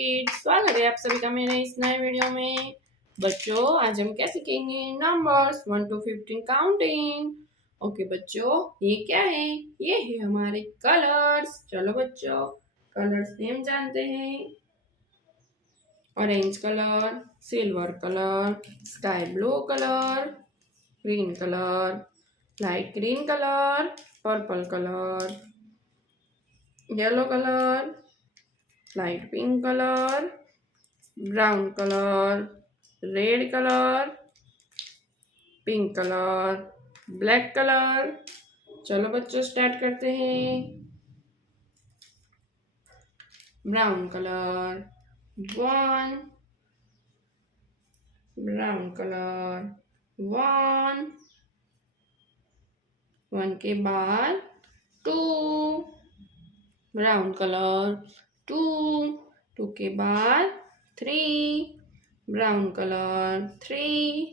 Kids, स्वागत है आप सभी का मेरे इस नए वीडियो में। बच्चों, आज हम क्या सीखेंगे? Numbers 1 to 15 counting. ओके बच्चों, ये क्या है? ये है हमारे कलर्स। चलो बच्चों, कलर्स नेम जानते हैं। Orange colour, silver colour, sky blue colour, green colour, light green colour, purple colour, yellow colour, light pink colour, brown colour, red colour, pink colour, black colour. चलो बच्चों, स्टार्ट करते हैं। Brown colour 1, brown colour 1, 1 के बाद 2, brown colour 2, 2 के बाद 3, brown colour 3,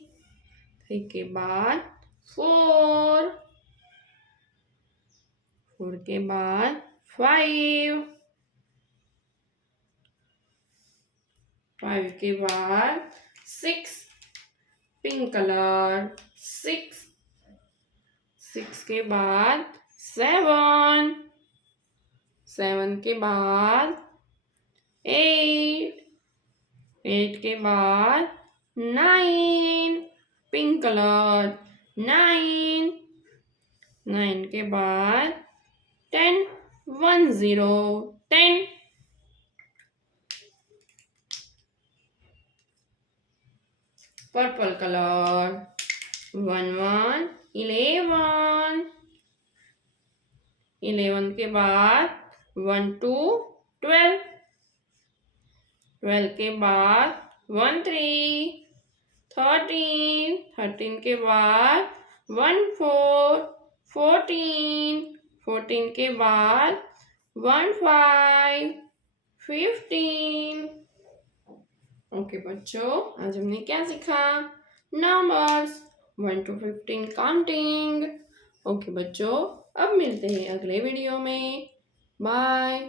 3 के बाद 4, 4 के बाद 5, 5 के बाद 6, पिंक कलर 6, 6 के बाद 7, 7 के बाद 8, 8 के बाद 9, पिंक कलर 9, 9 के बाद 10, 1 0 10, पर्पल कलर 1 1 11, 11 के बाद 1 2 12, 12 के बाद 1 3 13, 13 के बाद 1 4 14, 14 के बाद 1 5 15। ओके बच्चों, आज हमने क्या सीखा? Numbers 1 to 15 counting. ओके बच्चों, अब मिलते हैं अगले वीडियो में। बाय।